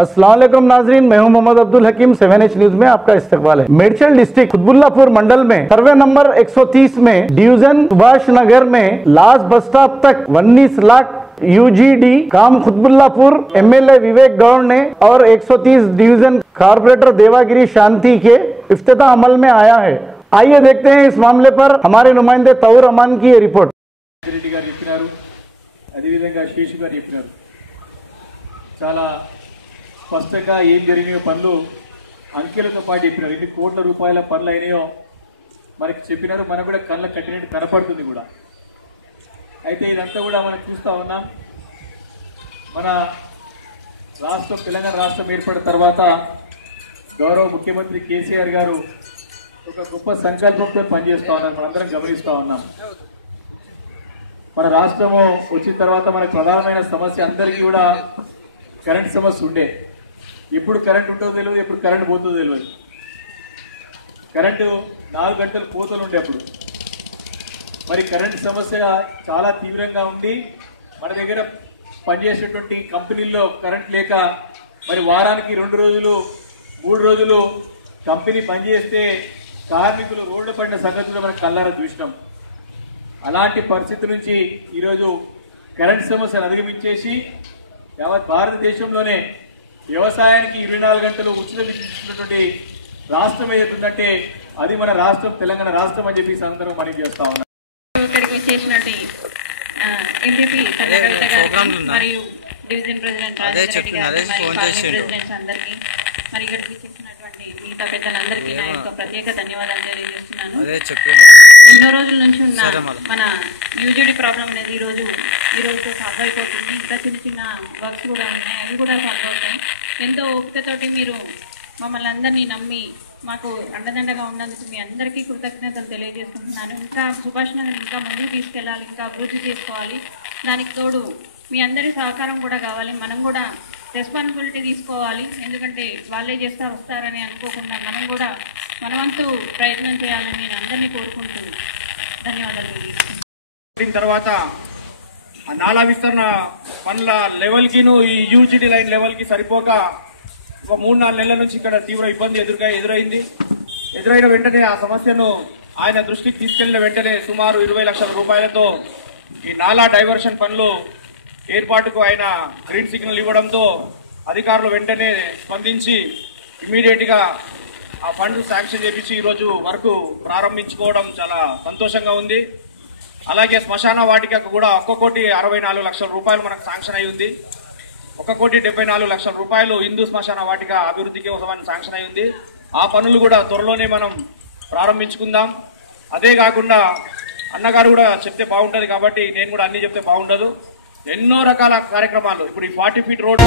अस्सलाम वालेकुम नाजरीन, मैं हूं मोहम्मद अब्दुल हकीम। 7H न्यूज में आपका इस्तकबाल है। मेडचल डिस्ट्रिक्ट कुतुबुल्लापुर मंडल में सर्वे नंबर 130 में डिवीजन सुभाष नगर में लास्ट बस स्टॉप तक 19 लाख यूजीडी काम कुतुबुल्लापुर एमएलए विवेक गौड़ ने और 130 डिवीजन कारपोरेटर देवागिरी शांति के इफ्तिताह अमल में आया है। आइए देखते हैं इस मामले पर हमारे नुमाइंदे तौर अमान की रिपोर्ट। చాలా స్పష్టంగా ఏం జరిగినాయో పనులు అంకెలతో పాటు చెప్పినారు. ఎన్ని కోట్ల రూపాయల పనులు అయినాయో మనకి చెప్పినారు. మనకు కూడా కళ్ళ కట్టినట్టు కనపడుతుంది కూడా. అయితే ఇదంతా కూడా మనం చూస్తూ ఉన్నాం. మన రాష్ట్రం తెలంగాణ రాష్ట్రం ఏర్పడిన తర్వాత గౌరవ ముఖ్యమంత్రి కేసీఆర్ గారు ఒక గొప్ప సంకల్పంతో పనిచేస్తూ ఉన్నారు. మనందరం గమనిస్తూ ఉన్నాం. మన రాష్ట్రము వచ్చిన తర్వాత మనకు ప్రధానమైన సమస్య అందరికీ కూడా కరెంట్ సమస్య ఉండే. ఎప్పుడు కరెంట్ ఉంటుందో తెలియదు, ఎప్పుడు కరెంట్ పోతుందో తెలియదు. కరెంటు 4 గంటలు కోతలు ఉండే అప్పుడు. మరి కరెంట్ సమస్య చాలా తీవ్రంగా ఉంది. మన దగ్గర పనిచేసేటువంటి కంపెనీల్లో కరెంట్ లేక మరి వారానికి 2 రోజులు 3 రోజులు కంపెనీ పనిచేస్తే కార్మికులు రోడ్డు పడిన సంగతులు మనం కళ్ళారా చూసినాం. అలాంటి పరిస్థితి నుంచి ఈరోజు కరెంట్ సమస్యను అధిగమించేసి యావత్ భారతదేశంలోనే వ్యవసాయానికి 24 గంటలు ఉచిత విద్యుత్ ఇస్తున్నటువంటి రాష్ట్రం ఏదైతుందంటే అది మన రాష్ట్రం తెలంగాణ రాష్ట్రం అని చెప్పి సందర్భం మనం చేస్తా ఉన్నాం. ఇక్కడికి విచ్చేసినట్టు ఎంపీపీ మరియు డివిజన్ ప్రెసిడెంట్ ప్రెసిడెంట్స్ అందరికీ మరి ఇక్కడికి విచ్చేసినటువంటి మిగతా పెద్దలందరికీ నా యొక్క ప్రత్యేక ధన్యవాదాలు తెలియజేస్తున్నాను. ఎన్నో రోజుల నుంచి ఉన్న మన యూజీడీ ప్రాబ్లం అనేది ఈ రోజుతో సాల్వ్ అయిపోతుంది. ఇంకా చిన్న చిన్న వర్క్స్ కూడా ఉన్నాయి, అవి కూడా సాల్వ్ అవుతాయి. ఎంతో ఓపికతోటి మీరు మమ్మల్ని అందరినీ నమ్మి మాకు అండదండగా ఉన్నందుకు మీ అందరికీ కృతజ్ఞతలు తెలియజేసుకుంటున్నాను. ఇంకా సుభాష్ నగర్ ఇంకా ముందుకు తీసుకెళ్ళాలి, ఇంకా అభివృద్ధి చేసుకోవాలి. దానికి తోడు మీ అందరి సహకారం కూడా కావాలి. మనం కూడా రెస్పాన్సిబిలిటీ తీసుకోవాలి. ఎందుకంటే వాళ్ళే చేస్తా వస్తారని అనుకోకుండా మనం కూడా మనవంతు ప్రయత్నం చేయాలని నేను అందరినీ కోరుకుంటున్నాను. ధన్యవాదాలు. తర్వాత ఆ నాలా విస్తరణ పనుల లెవెల్కిను ఈ యూజీడీ లైన్ లెవెల్కి సరిపోక ఒక 3-4 నెలల నుంచి ఇక్కడ తీవ్ర ఇబ్బంది ఎదురైన వెంటనే ఆ సమస్యను ఆయన దృష్టికి తీసుకెళ్లిన వెంటనే సుమారు 20 లక్షల రూపాయలతో ఈ నాలా డైవర్షన్ పనులు ఏర్పాటుకు ఆయన గ్రీన్ సిగ్నల్ ఇవ్వడంతో అధికారులు వెంటనే స్పందించి ఇమీడియట్గా ఆ ఫండ్ శాంక్షన్ చేపించి ఈరోజు వరకు ప్రారంభించుకోవడం చాలా సంతోషంగా ఉంది. అలాగే శ్మశాన వాటికకు కూడా 1,64 లక్షల రూపాయలు మనకు శాంక్షన్ అయి ఉంది. 1,74 లక్షల రూపాయలు హిందూ శ్మశాన వాటిక అభివృద్ధికి కోసమని శాంక్షన్ అయి ఉంది. ఆ పనులు కూడా త్వరలోనే మనం ప్రారంభించుకుందాం. అదే కాకుండా అన్నగారు కూడా చెప్తే బాగుంటుంది కాబట్టి నేను కూడా అన్ని చెప్తే బాగుండదు. ఎన్నో రకాల కార్యక్రమాలు ఇప్పుడు ఈ 40 ఫీట్ రోడ్